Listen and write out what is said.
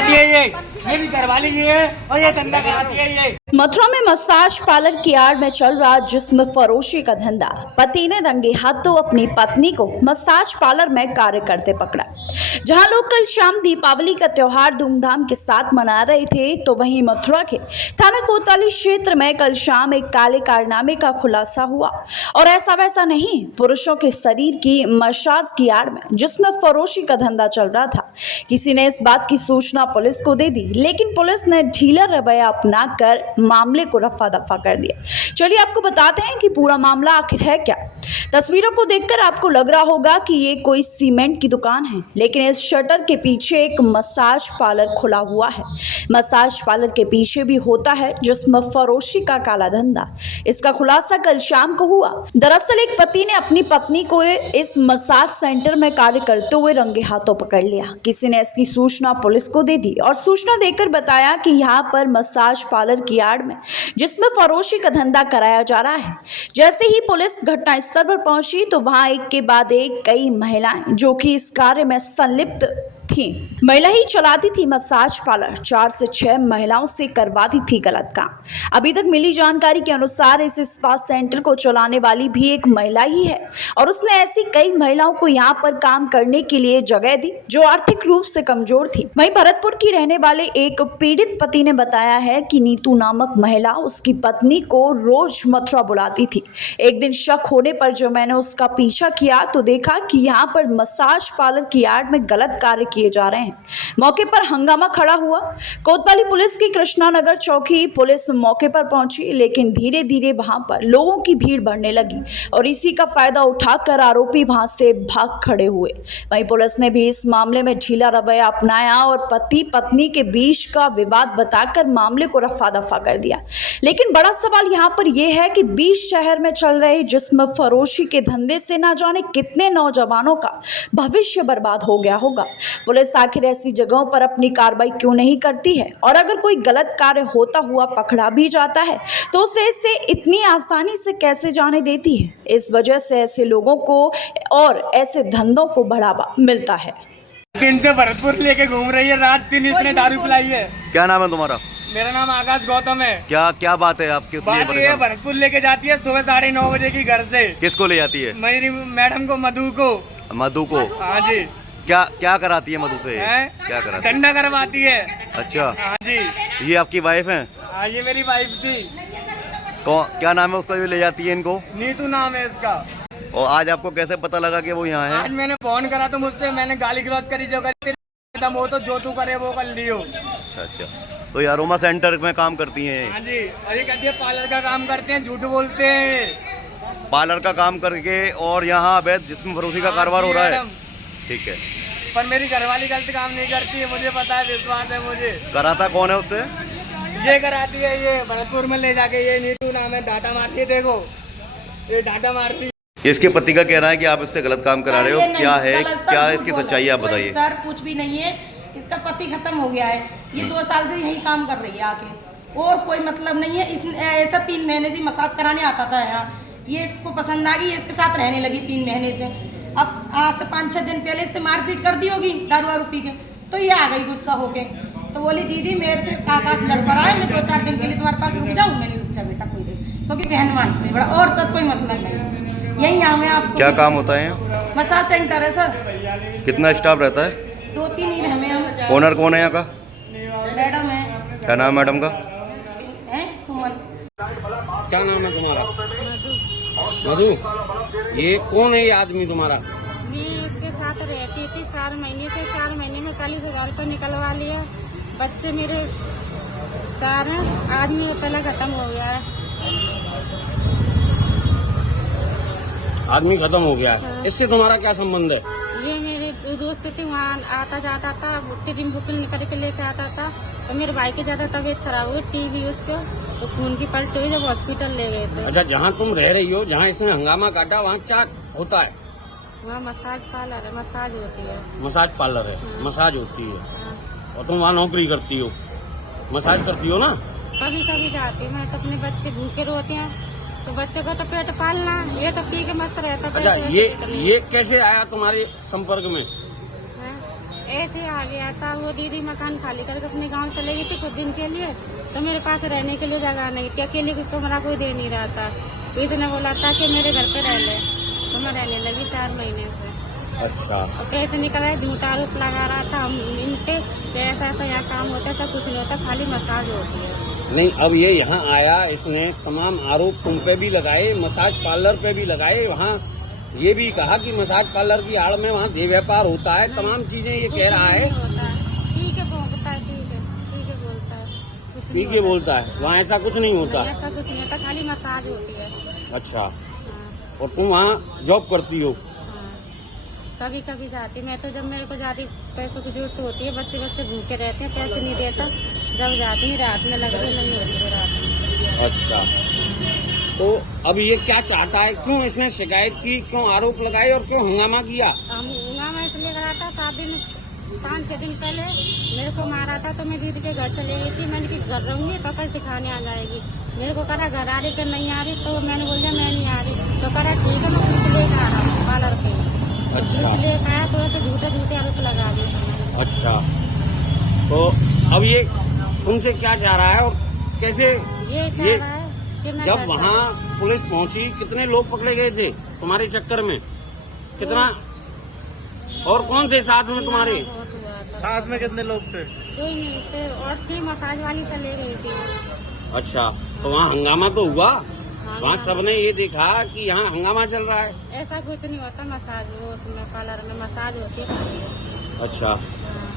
मेरी घरवाली ये और ये धंधा कराती है ये। मथुरा में मसाज पार्लर की आड़ में चल रहा जिस्म फरोशी का धंधा। पति ने रंगे हाथों अपनी पत्नी को मसाज पार्लर में कार्य करते पकड़ा। जहां लोग कल शाम दीपावली का त्योहार धूमधाम के साथ मना रहे थे, तो वहीं मथुरा के थाना कोतवाली क्षेत्र में कल शाम एक काले कारनामे का खुलासा हुआ। और ऐसा वैसा नहीं, पुरुषों के शरीर की मसाज की आड़ में जिस्म फरोशी का धंधा चल रहा था। किसी ने इस बात की सूचना पुलिस को दे दी, लेकिन पुलिस ने ढीला रवैया अपनाकर मामले को रफा दफा कर दिया। चलिए आपको बताते हैं कि पूरा मामला आखिर है क्या। तस्वीरों को देखकर आपको लग रहा होगा कि ये कोई सीमेंट की दुकान है, लेकिन इस शटर के पीछे एक मसाज पार्लर खुला हुआ है। मसाज पार्लर के पीछे भी होता है जिस्म फरोशी का काला धंधा। इसका खुलासा कल शाम को हुआ। दरअसल एक पति ने अपनी पत्नी को इस मसाज सेंटर में कार्य करते हुए रंगे हाथों पकड़ लिया। किसी ने इसकी सूचना पुलिस को दे दी और सूचना देकर बताया कि यहाँ पर मसाज पार्लर की आड़ में जिस्म फरोशी का धंधा कराया जा रहा है। जैसे ही पुलिस घटनास्थल पर पहुंची, तो वहां एक के बाद एक कई महिलाएं जो कि इस कार्य में संलिप्त थी। महिला ही चलाती थी मसाज पार्लर, 4 से 6 महिलाओं से करवाती थी गलत काम। अभी तक मिली जानकारी के अनुसार इस स्पा सेंटर को चलाने वाली भी एक महिला ही है और उसने ऐसी कई महिलाओं को यहाँ पर काम करने के लिए जगह दी जो आर्थिक रूप से कमजोर थी। वहीं भरतपुर की रहने वाले एक पीड़ित पति ने बताया है कि नीतू नामक महिला उसकी पत्नी को रोज मथुरा बुलाती थी। एक दिन शक होने पर जब मैंने उसका पीछा किया तो देखा कि यहाँ पर मसाज पार्लर की आड़ में गलत कार्य किए जा रहे हैं। मौके पर हंगामा खड़ा हुआ। कोतवाली पुलिस की कृष्णानगर चौकी पुलिस मौके पर पहुंची, लेकिन धीरे धीरे वहां पर लोगों की भीड़ बढ़ने लगी और इसी का फायदा उठाकर आरोपी वहां से भाग खड़े हुए। वहीं पुलिस ने भी इस मामले में ढीला रवैया अपनाया और पति पत्नी के बीच का विवाद बताकर मामले को रफा दफा कर दिया। लेकिन बड़ा सवाल यहाँ पर यह है कि बीच शहर में चल रहे जिस्म फरोशी के धंधे से ना जाने कितने नौजवानों का भविष्य बर्बाद हो गया होगा। पुलिस आखिर ऐसी जगहों पर अपनी कार्रवाई क्यों नहीं करती है, और अगर कोई गलत कार्य होता हुआ पकड़ा भी जाता है तो उसे इससे इतनी आसानी से कैसे जाने देती है। इस वजह से ऐसे लोगों को और ऐसे धंधों को बढ़ावा मिलता है। दिन से भरतपुर लेके घूम रही है, रात दिन इसने दारू पिलाई है। क्या नाम है तुम्हारा? मेरा नाम आकाश गौतम है। क्या बात है आपकी? बात ये भरतपुर लेके जाती है सुबह 9:30 बजे की घर से। किसको ले जाती है? मेरी मैडम को, मधु को। मधु को? हाँ जी। क्या कराती है मधु से? क्या कराती है? धंधा करवाती है। अच्छा। हाँ जी। ये आपकी वाइफ है? हाँ, ये मेरी वाइफ थी। क्या नाम है उसका जो ले जाती है इनको? नीतू नाम है इसका। और आज आपको कैसे पता लगा कि वो यहाँ है? आज मैंने फोन करा तो मुझसे मैंने गाली गलौज करी, जो वो तो जो तू करे वो कर लियो। अच्छा। तो ये अरोमा सेंटर में काम करती हैं? हाँ जी। और ये कहती है पार्लर का काम करते हैं, झूठ बोलते हैं। पार्लर का काम करके और यहाँ अवैध जिस्म फरोशी का कारोबार हो रहा है। ठीक है, पर मेरी घरवाली गलत काम नहीं करती है, मुझे पता है, विश्वास है मुझे। कराता कौन है उससे? ये कराती है, ये भरतपुर में ले जाके। ये नीतू नाम है, डाटा मारती है। देखो ये डाटा मारती है। इसके पति का कहना है कि आप इससे गलत काम करा रहे हो। क्या है, क्या इसकी सच्चाई आप बताइए। सर कुछ भी नहीं है, इसका पति खत्म हो गया है। ये 2 साल से यही काम कर रही है आके, और कोई मतलब नहीं है। इस ऐसा 3 महीने से मसाज कराने आता था यहाँ। ये इसको पसंद आ गई, इसके साथ रहने लगी 3 महीने से। अब आज से 5-6 दिन पहले इससे मारपीट कर दी होगी दारू वारू पी के, तो ये आ गई गुस्सा होके। तो बोली दीदी मेरे काका से लड़ पड़ा है, मैं 2-4 दिन के लिए तुम्हारे पास रुक जाऊँ। मैंने रुक जा बेटा कोई नहीं, क्योंकि बहन मानती है बड़ा, और सर कोई मतलब नहीं। यही यहाँ में आपको। क्या काम होता है? मसाज सेंटर है सर। कितना स्टाफ रहता है? 2-3 ही हमें हम। ओनर कौन है यहाँ का? मैडम है। क्या नाम है मैडम का? सुमन। क्या नाम है तुम्हारा? मधु। ये कौन है ये आदमी तुम्हारा? मैं उसके साथ रहती थी 4 महीने से। 4 महीने में 40,000 रुपये निकलवा लिया। बच्चे मेरे 4 हैं। आदमी पहले खत्म हो गया है। आदमी खत्म हो गया है। हाँ। इससे तुम्हारा क्या संबंध है? ये मेरे 2 दोस्त थे, वहाँ आता जाता था, टिफिन बुकिंग निकल के लेके आता था। तो मेरे भाई की ज्यादा तबीयत खराब हो गई, टीबी उसको, तो खून की पलटी हुई, जब हॉस्पिटल ले गए थे। अच्छा, जहाँ तुम रह रही हो, जहाँ इसने हंगामा काटा, वहाँ क्या होता है? वहाँ मसाज पार्लर है, मसाज होती है। मसाज पार्लर है। हाँ। मसाज होती है। हाँ। और तुम वहाँ नौकरी करती हो, मसाज करती हो ना? कभी कभी जाती हूँ मैं, तो अपने बच्चे भूखे रोते हैं, तो बच्चों को तो पेट पालना, ये तो पी के मस्त रहता। अच्छा, ये कैसे आया तुम्हारे संपर्क में? ऐसे आ गया था। वो दीदी मकान खाली करके अपने गांव चले गई थी कुछ दिन के लिए, तो मेरे पास रहने के लिए जगह नहीं थी, अकेले को कमरा कोई दे नहीं रहा था। तो इसने बोला था कि मेरे घर पे रह ले, तो मैं रहने लगी 4 महीने से। अच्छा। और कैसे निकल रहा है, झूठा आरोप लगा रहा था हम इन पे, ऐसा ऐसा यहाँ काम होता था, कुछ नहीं होता, खाली मसाज होती है। नहीं, अब ये यहाँ आया, इसने तमाम आरोप तुम पे भी लगाए, मसाज पार्लर पे भी लगाए, वहाँ ये भी कहा कि मसाज पार्लर की आड़ में वहाँ देह व्यापार होता है, तमाम चीजें ये कह रहा है। ठीक है बोलता है, ठीक है बोलता है, कुछ नहीं ठीक है बोलता है, वहाँ ऐसा कुछ नहीं होता। ऐसा कुछ नहीं होता, खाली मसाज होती है। अच्छा, हाँ, और तुम वहाँ जॉब करती हो? हाँ। कभी कभी जाती मैं, तो जब मेरे को ज्यादा पैसों की जरूरत होती है, बच्चे भूखे रहते हैं, पैसे नहीं देता, जब जाती हूँ रात में लग रही नहीं होती है रात में। अच्छा, तो अब ये क्या चाहता है, क्यों इसने शिकायत की, क्यों आरोप लगाए और क्यों हंगामा किया? हम हंगामा इसलिए करा था, 5-6 दिन पहले मेरे को मारा था, तो मैं दीदी के घर चले गई थी। मैंने कि घर रहूंगी, पकड़ सिखाने आ जाएगी। मेरे को करा घर आ रही कि नहीं आ रही, तो मैंने बोला मैं नहीं आ रही, तो करा ठीक है मैं कुछ लेकर आ रहा हूँ पार्लर पे। अच्छा, लेकर आया तो ऐसे झूठे आरोप लगा दिए। अच्छा, तो अब ये तुमसे क्या चाह रहा है और कैसे? ये चाह रहा है कि मैं जब वहाँ पुलिस पहुँची, कितने लोग पकड़े गए थे तुम्हारे चक्कर में? कितना, और कौन थे साथ में तुम्हारे? बहुत हुआ था। साथ में कितने लोग थे? कोई नहीं थे, और थी मसाज वाली चले गई थी। अच्छा, तो वहाँ हंगामा तो हुआ? हाँ, वहाँ सबने ये देखा कि यहाँ हंगामा चल रहा है? ऐसा कुछ नहीं होता, मसाज वो उसमें पार्लर में मसाज होती है। अच्छा, हाँ।